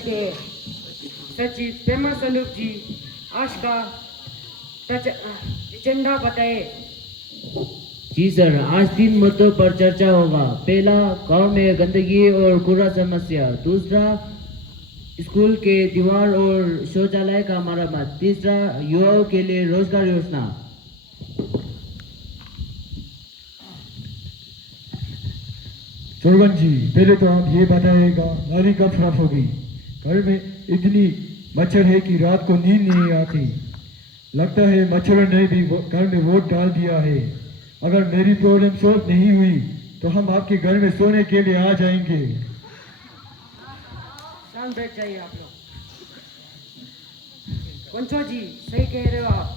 के सचिव पेमा सनूप जी आज का एजेंडा बताए। जी सर, आज 3 मुद्दों पर चर्चा होगा। पहला, गांव में गंदगी और कूड़ा समस्या। दूसरा, स्कूल के दीवार और शौचालय का मरम्मत। तीसरा, युवाओं के लिए रोजगार योजना। सरपंच जी, पहले तो आप ये बताइएगा नाली कब साफ होगी? घर में इतनी मच्छर है कि रात को नींद नहीं आती। लगता है मच्छरों ने भी घर में वोट डाल दिया है। अगर मेरी प्रॉब्लम सॉल्व नहीं हुई तो हम आपके घर में सोने के लिए आ जाएंगे। शांत बैठ जाइए आप लोग। पंचो जी सही कह रहे हो आप,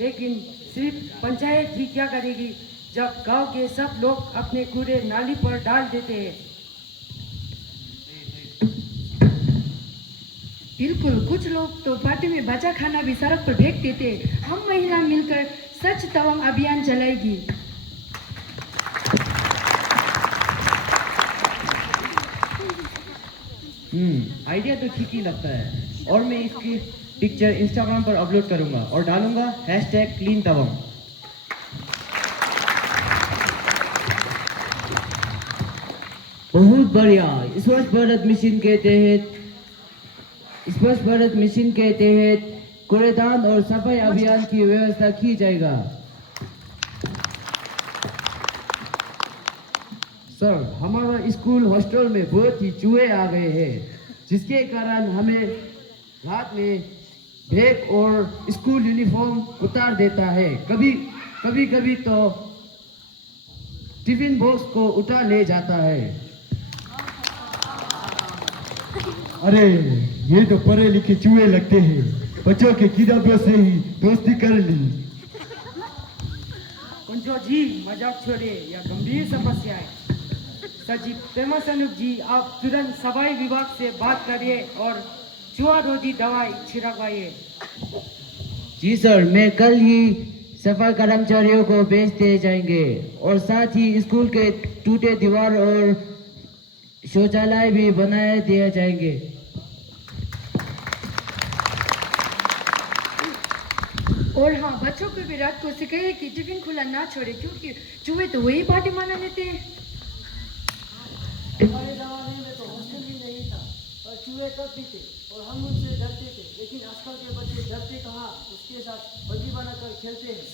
लेकिन सिर्फ पंचायत ही क्या करेगी जब गांव के सब लोग अपने कूड़े नाली पर डाल देते हैं। बिल्कुल, कुछ लोग तो पार्टी में बचा खाना भी सड़क पर फेंक देते। हम महिला मिलकर स्वच्छ तवांग अभियान चलाएगी। आइडिया तो ठीक ही लगता है और मैं इसकी पिक्चर इंस्टाग्राम पर अपलोड करूंगा और डालूंगा #cleantawang। बहुत बढ़िया। स्वच्छ भारत मिशन के तहत कूड़ेदान और सफाई अभियान की व्यवस्था की जाएगा। सर, हमारा स्कूल हॉस्टल में बहुत ही चूहे आ गए हैं, जिसके कारण हमें रात में बैग और स्कूल यूनिफॉर्म उतार देता है। कभी तो टिफिन बॉक्स को उठा ले जाता है। अरे ये तो पढ़े लिखे चूहे लगते हैं। बच्चों के किताबों से ही दोस्ती कर ली। पंचो जी मजाक छोड़िए, यह गंभीर समस्या है। सचिव पेमा सनूप जी आप तुरंत सफाई विभाग से बात करिए और चूहा रोधी दवाई छिड़कवाइए। जी सर, मैं कल ही सफाई कर्मचारियों को भेज दिए जाएंगे और साथ ही स्कूल के टूटे दीवार और शौचालय भी बनाए दिए जाएंगे। और हाँ, बच्चों को भी रात को सिखाइए कि टिफिन खुला ना छोड़े, क्योंकि चूहे तो वही पार्टी माना लेते हैं। हमारे जमाने में तो हॉस्टल भी नहीं था और चूहे तब भी थे और हम उनसे डरते थे, लेकिन आजकल के बच्चे डरते कहाँ, उसके साथ बंदी बनाकर खेलते हैं।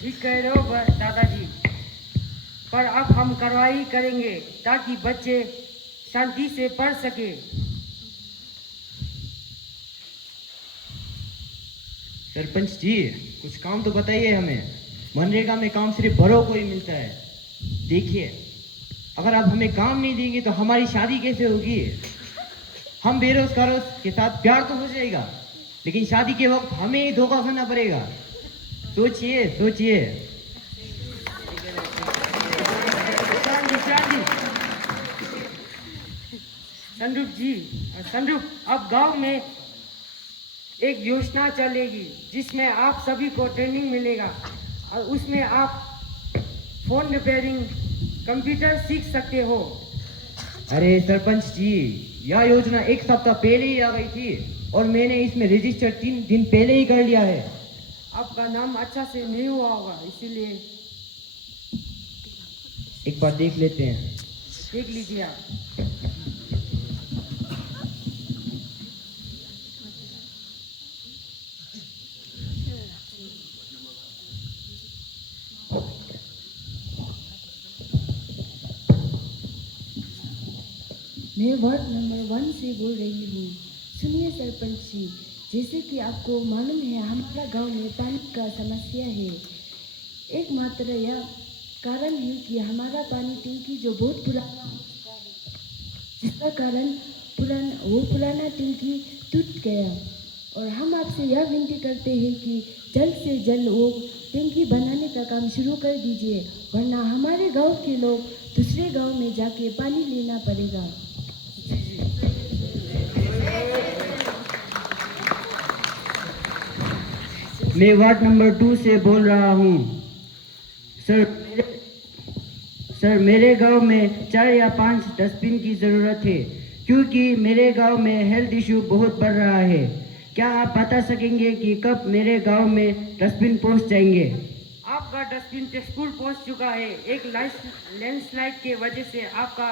ठीक कह रहे हो दादाजी, पर अब हम कार्रवाई करेंगे ताकि बच्चे शांति से पढ़ सके। सरपंच जी, कुछ काम तो बताइए हमें। मनरेगा में काम सिर्फ बड़ों को ही मिलता है। देखिए, अगर आप हमें काम नहीं देंगे तो हमारी शादी कैसे होगी? हम बेरोजगारों के साथ प्यार तो हो जाएगा, लेकिन शादी के वक्त हमें ही धोखा खाना पड़ेगा। सोचिए सोचिए। संरूप, अब गांव में एक योजना चलेगी जिसमें आप सभी को ट्रेनिंग मिलेगा और उसमें आप फोन रिपेयरिंग, कंप्यूटर सीख सकते हो। अरे सरपंच जी, यह योजना 1 सप्ताह पहले ही आ गई थी और मैंने इसमें रजिस्टर 3 दिन पहले ही कर लिया है। आपका नाम अच्छा से नहीं हुआ होगा, इसीलिए एक बार देख लेते हैं। देख लीजिए आप। मैं वार्ड नंबर 1 से बोल रही हूँ। सुनिए सरपंच जी, जैसे कि आपको मालूम है हमारा गांव में पानी का समस्या है। एकमात्र यह कारण है कि हमारा पानी टंकी जो बहुत पुराना हो चुका है, जिसका कारण पुराना टंकी टूट गया। और हम आपसे यह विनती करते हैं कि जल्द से जल्द वो टंकी बनाने का काम शुरू कर दीजिए, वरना हमारे गांव के लोग दूसरे गांव में जाके पानी लेना पड़ेगा। मैं वार्ड नंबर 2 से बोल रहा हूँ। सर, मेरे गांव में 4 या 5 डस्टबिन की ज़रूरत है। क्योंकि मेरे गांव में हेल्थ इशू बहुत बढ़ रहा है। क्या आप बता सकेंगे कि कब मेरे गांव में डस्टबिन पहुंच जाएंगे? आपका डस्टबिन स्कूल पहुंच चुका है। एक लैंडस्लाइड के वजह से आपका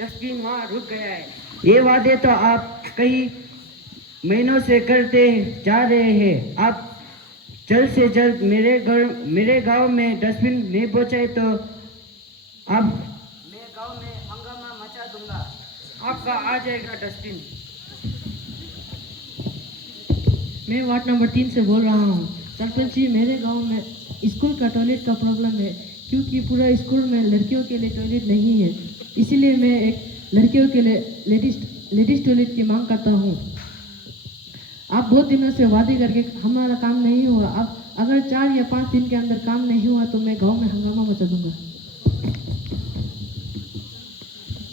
डस्टबिन वहाँ रुक गया है। ये वादे तो आप कई महीनों से करते जा रहे हैं। आप जल्द से जल्द मेरे गांव में डस्टबिन नहीं पहुंचाए तो अब मैं गांव में हंगामा मचा दूंगा। आपका आ जाएगा डस्टबिन। मैं वार्ड नंबर 3 से बोल रहा हूँ। सरपंच जी, मेरे गांव में स्कूल का टॉयलेट का प्रॉब्लम है, क्योंकि पूरा स्कूल में लड़कियों के लिए टॉयलेट नहीं है। इसीलिए मैं एक लड़कियों के लिए लेडीज टॉयलेट की मांग करता हूँ। आप बहुत दिनों से वादे करके हमारा काम नहीं हुआ। अब अगर 4 या 5 दिन के अंदर काम नहीं हुआ तो मैं गांव में हंगामा मचा दूंगा।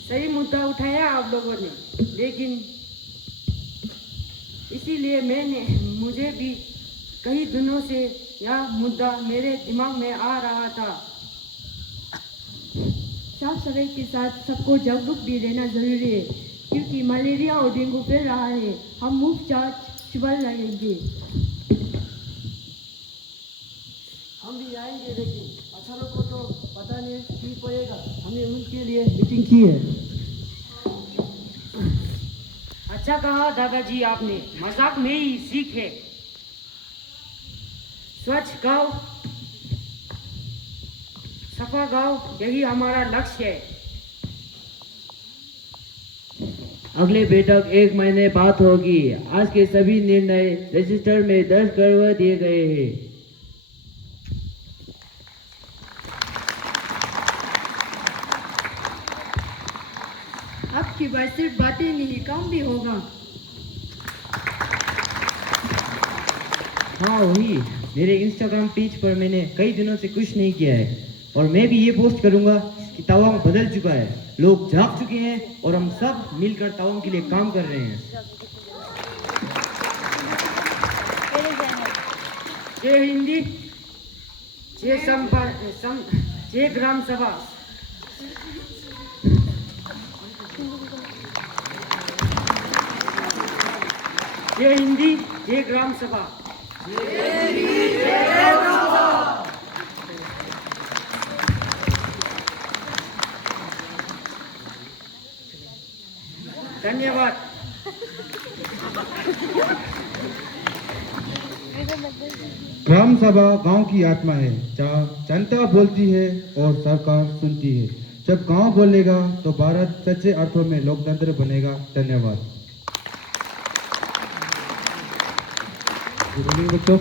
सही मुद्दा उठाया आप लोगों ने, लेकिन इसीलिए मुझे भी कई दिनों से यह मुद्दा मेरे दिमाग में आ रहा था। साफ सफाई के साथ सबको जागरूक भी रहना जरूरी है, क्योंकि मलेरिया और डेंगू फैल रहा है। हम मुफ्त जांच शिविर लगाएंगे। हम भी आएंगे, लेकिन अफसरों को तो पता नहीं पड़ेगा। हमने उनके लिए मीटिंग की है। अच्छा कहा दादाजी आपने, मजाक में ही सीख है। स्वच्छ गांव, सफा गांव, यही हमारा लक्ष्य है। अगले बैठक 1 महीने बाद होगी। आज के सभी निर्णय रजिस्टर में दर्ज करवा दिए गए हैं। अब की बार सिर्फ बातें नहीं, काम भी होगा। हाँ वही, मेरे इंस्टाग्राम पेज पर मैंने कई दिनों से कुछ नहीं किया है, और मैं भी ये पोस्ट करूंगा कि तवांग बदल चुका है। लोग जाग चुके हैं और हम सब मिलकर तवांग के लिए काम कर रहे हैं। जय हिंदी, जय ग्राम सभा। जय हिंदी, जय ग्राम सभा। धन्यवाद। ग्राम सभा गांव की आत्मा है, जहाँ जनता बोलती है और सरकार सुनती है। जब गांव बोलेगा तो भारत सच्चे अर्थों में लोकतंत्र बनेगा। धन्यवाद। गुड इवनिंग बच्चों।